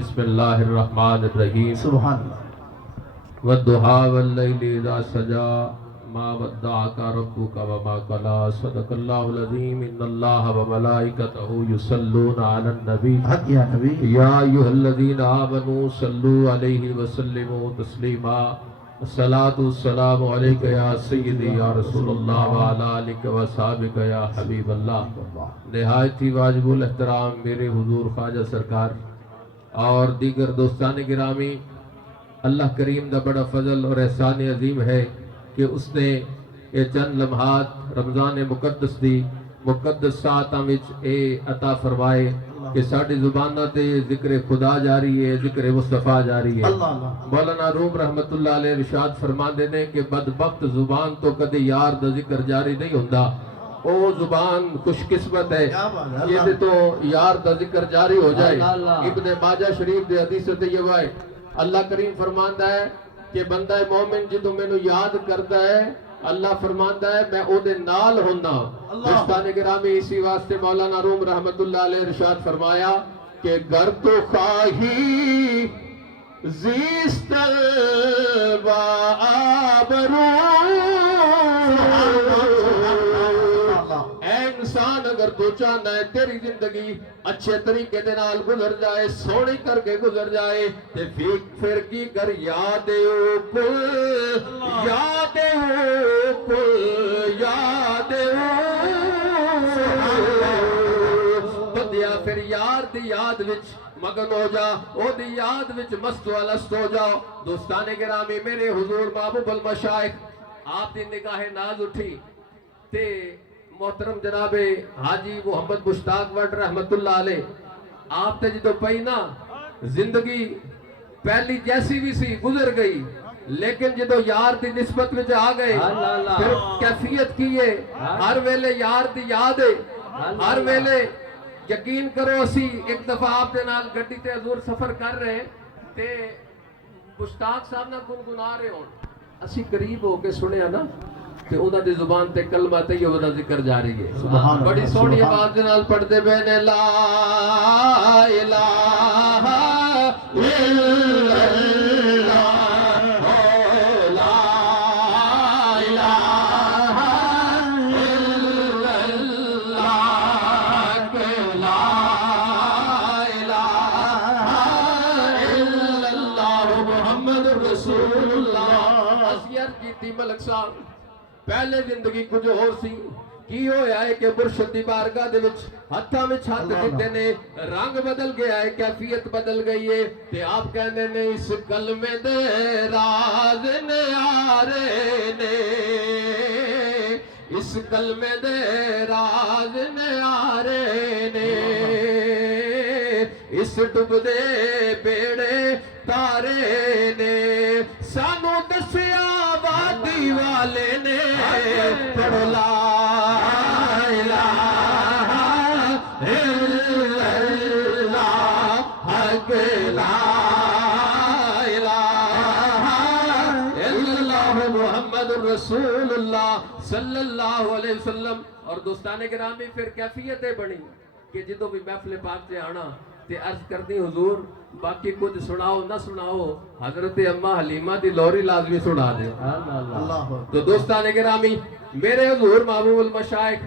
بسم اللہ الرحمن الرحیم سبحان اللہ. والضحا واللیل اذا سجا ما ودعك ربك وما قلى صدق اللہ العظیم ان اللہ وملائکتہ یصلون علی النبی حق یا نبی. یا ایھا الذین آمنوا صلوا علیہ وسلموا تسلیما الصلاۃ والسلام علیک یا سیدی یا رسول اللہ وعلی آلک وصحبک یا حبیب اللہ. نہایت ہی واجب الاحترام میرے حضور خواجہ سرکار اور دیگر دوستان گرامی، اللہ کریم دا بڑا فضل اور احسان عظیم ہے کہ اس نے یہ چند لمحات رمضان مقدس دی مقدس ساعتاں وچ اے عطا فرمائے کہ ساڈی زباناں تے ذکر خدا جاری ہے، ذکر مصطفیٰ جاری ہے. اللہ اللہ. مولانا روم رحمت اللہ علیہ ارشاد فرماندے نے کہ بدبخت زبان تو کدی یار دا ذکر جاری نہیں ہوندا، او زبان خوش قسمت ہے یہ تو یار دا ذکر جاری ہو جائے. ابن ماجہ شریف دے حدیث طیبہ ہے، اللہ کریم فرماندا ہے کہ بندہ مومن جدوں مینوں یاد کردا ہے اللہ فرماندا ہے میں او دے نال ہوندا. دوستان گرامی اسی واسطے مولانا روم رحمت اللہ علیہ ارشاد فرمایا کہ گر تو خواہی زیست و آبرو، اے انسان اگر تو چاہنا ہے تیری زندگی اچھے طریقے دے نال گزر جائے، سونی کر کے گزر جائے، تے پھر کی کر یاد او کل یاد او کل یاد بندیا پھر یار دی یاد وچ مگن ہو جا، او دی یاد وچ مست و الست ہو جاؤ. دوستان گرامی میرے حضور محبوب المشائخ آپ دی نگاہ ناز اٹھی تے محترم جناب حاجی محمد مشتاق وٹ رحمت اللہ علیہ آپ تے جدو پئی نا زندگی پہلی جیسی بھی سی گزر گئی، لیکن جدو یار دی نسبت وچ آ گئے پھر کیفیت کی ہے ہر ویلے یار دی یاد ہے. ہر ویلے یقین کرو اسی ایک دفعہ آپ دے نال گڈی تے حضور سفر کر رہے تے مشتاق صاحب نہ گنگنا رہے ہون، اسی قریب ہو کے سنیا نا تے انہاں دی زبان تے کلمہ طیبہ دا ذکر جاری ہے. بڑی سونی آواز دے نال پڑھدے پے نے لا الہ الا اللہ لا الہ الا اللہ لا الہ الا اللہ محمد رسول اللہ. اصیت کیتی ملک صاحب پہلے زندگی کچھ اور سی، کی ہویا ہے کہ مرشد دی بارگاہ دے وچ ہتھاں وچ ہاتھ دتے نے، رنگ بدل گیا ہے، کیفیت بدل گئی ہے تے آپ کہندے نے اس کلمے دے راز نیارے نے، اس کلمے دے راز نیارے نے، اس ڈب دے بیڑے تارے نے، سانو دسیا وادی والے نے، پڑھ لا الہ الا اللہ حق لا الہ الا اللہ محمد رسول اللہ صلی اللہ علیہ وسلم. اور دوستان گرامی پھر کیفیتیں بنی کہ جدو بھی محفل پاک سے آنا تے عرض کردی حضور باقی کچھ سناؤ نہ سناؤ حضرت اماں حلیمہ دی لوری لازمی سنا دے. تو دوستان گرامی میرے حضور محبوب المشائخ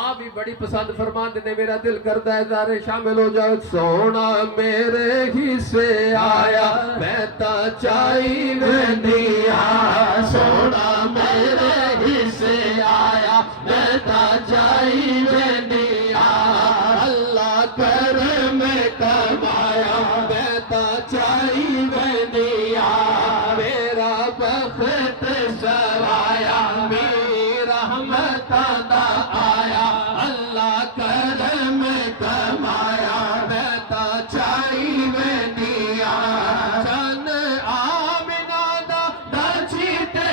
آپ بھی بڑی پسند فرماتے نے، میرا دل کرتا ہے سارے شامل ہو جاؤ. سونا میرے ہی سے آیا میں تا چائی میں نہیں آیا، سونا میرے ہی سے آیا میں تا چائی میں نہیں آیا، اللہ کرم کمایا میں تا چائی میں نہیں آیا، میرا بخت سوایا میری رحمت دا آیا، اللہ کرم کمایا میں تا چائی میں نہیں آیا، چن آمنہ دا چیتے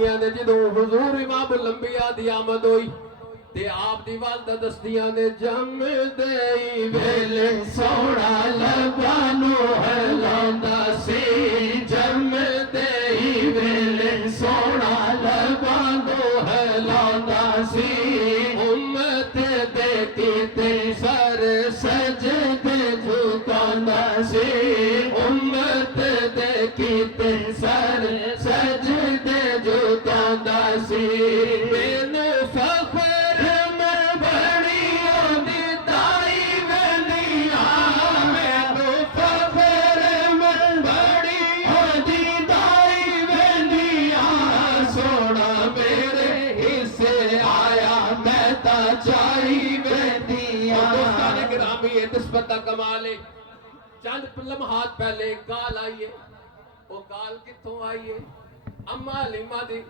فرماندیاں نے جدوں حضور امام الانبیاء دی آمد ہوئی تے آپ دی والدہ دستیاں نے جم دئی ویلے سونا لبانو ہلاندا سی جم دئی ویلے سونا لبانو ہلاندا سی امت دے کیتے سر سجدے جھکاندا سی امت دے کیتے سر سجدے جھکاندا سی بن فخر میں بڑی دی دائی ویلیاں مینوں فخر میں بڑی دی دائی ویلیاں سونا میرے حصے آیا میں تا چاہی ویلیاں دوستان گرامی یہ نسبت کا کمال ہے چند لمحات پہلے ایک گال آئیے وہ گال کتوں آئیے اما علیمہ دی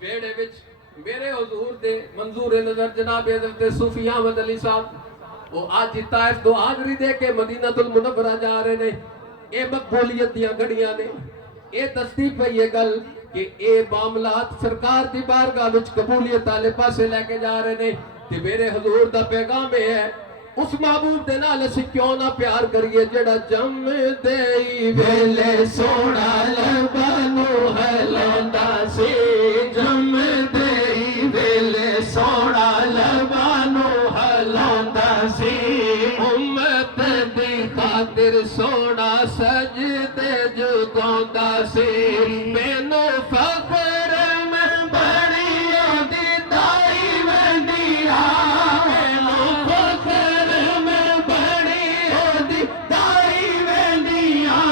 ویڑے وچ میرے حضور دے منظور نظر جناب حضرت صوفی احمد علی صاحب وہ آج طائف دو حاضری دے کے مدینہ المنورہ جا رہے نے اے مقبولیت دیاں گھڑیاں نے اے تصدیق پہ یہ گل کہ اے معاملات سرکار دی بارگاہ وچ قبولیت والے پاسے لے کے جا رہے نے تے میرے حضور دا پیغام ہے اس محبوب دے نال اسی کیوں نہ پیار کریے جڑا جم دئی ویلے سونا لبانو ہلاندا سی جم دئی ویلے سونا لبانو ہلاندا سی امت دی خاطر سونا سجدے جھکاندا سی مینوں فخر میں بڑی دی دائی ویلیاں مینوں فخر میں بڑی دی دائی ویلیاں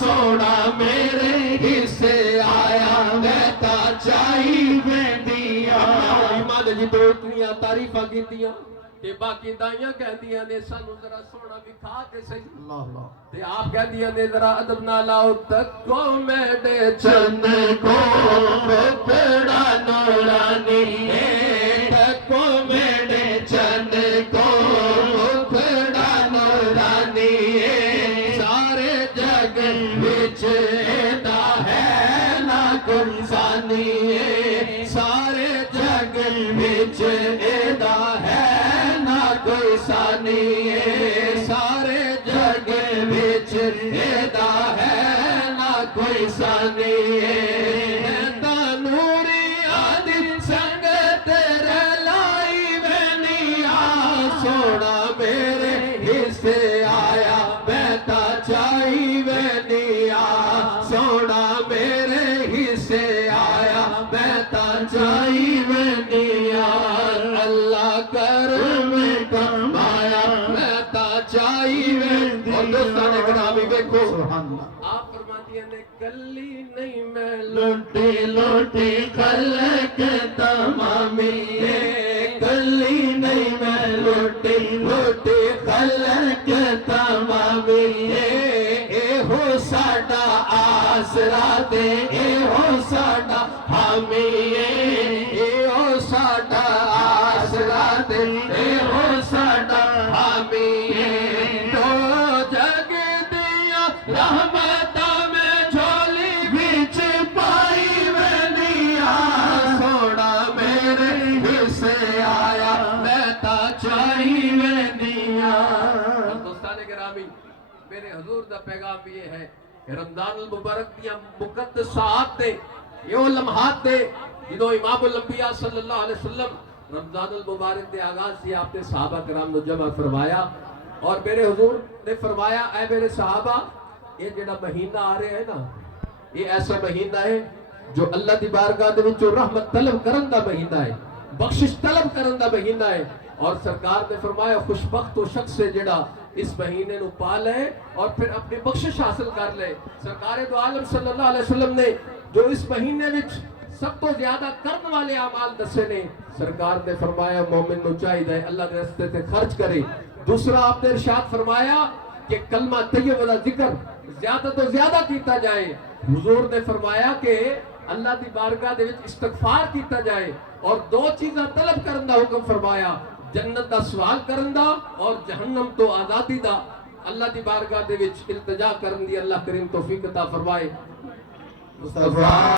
سونا میرے حصے آیا میں تا چاہی ویلیاں ایمان جی تو اتنیاں تعریفاں کیتیاں تے باقی دائیاں کہندیاں نے سانو ذرا سونا وکھا تے صحیح اللہ اللہ تے آپ کہندیاں نے ذرا ادب نہ لاؤ تک کو میڈے چند کو پھڑا نورانی ہے تک کو میڈے چند کو پھڑا نورانی ہے سارے جگ وچ ایدا ہے نہ کوئی ثانی ہے سارے جگ وچ ایدا ہے کوئی ثانی ہے سارے جگ وچ ایدا ہے نہ کوئی ثانی ہے تنوری آدی سنگت رلائی وینیاں سونا میرے حصے آیا میں تا چاہی وینیاں سونا میرے حصے آیا میں تا چاہی وینیاں اللہ کرم کمایا میں تا چاہی وینی اور دوستان گرامی دیکھو آپ فرماتی ہیں کلی نہیں میں لوٹی لوٹی خلق تمامی کلی نہیں میں لوٹی لوٹی خلق تمامی اے ہو ساڈا آسرا تے اے ہو ساڈا حامی اے ہو ساڈا آسرا تے اے ہو ساڈا حامی تو جگ دیا رحمتاں میں جھولی وچ پائی وینیاں سونا میرے حصے آیا میں تا چاہی وینیاں دوستان گرامی میرے حضور دا پیغام یہ ہے کہ رمضان المبارک دیاں مقدسات دے یہ لمحات دے جنہوں امام الانبیاء صلی اللہ علیہ وسلم رمضان المبارک دے آغاز سے آپ نے صحابہ کرام نے جمع فرمایا اور میرے حضور نے فرمایا اے میرے صحابہ یہ جڑا مہینہ آ رہے ہیں نا یہ ایسا مہینہ ہے جو اللہ دی بارگاہ دے وچوں رحمت طلب کرن دا مہینہ ہے بخشش طلب کرن دا مہینہ ہے اور سرکار نے فرمایا خوشبخت و شخص سے جڑا اس مہینے نو پا لے اور پھر اپنی بخشش حاصل کر لے سرکار دو عالم صلی اللہ علیہ وسلم نے جو اس مہینے وچ سب تو زیادہ کرن والے اعمال دسے نے سرکار نے فرمایا مومن نو چاہیے اللہ کے راستے تے خرچ کرے دوسرا آپ نے ارشاد فرمایا کہ کلمہ طیبہ کا ذکر زیادہ تو زیادہ کیتا جائے حضور نے فرمایا کہ اللہ دی بارگاہ دے وچ استغفار کیتا جائے اور دو چیزاں طلب کرن دا حکم فرمایا جنت دا سوال کرن دا اور جہنم تو آزادی دا اللہ دی بارگاہ دے وچ التجا کرن دی اللہ کریم توفیق عطا فرمائے مصطفیٰ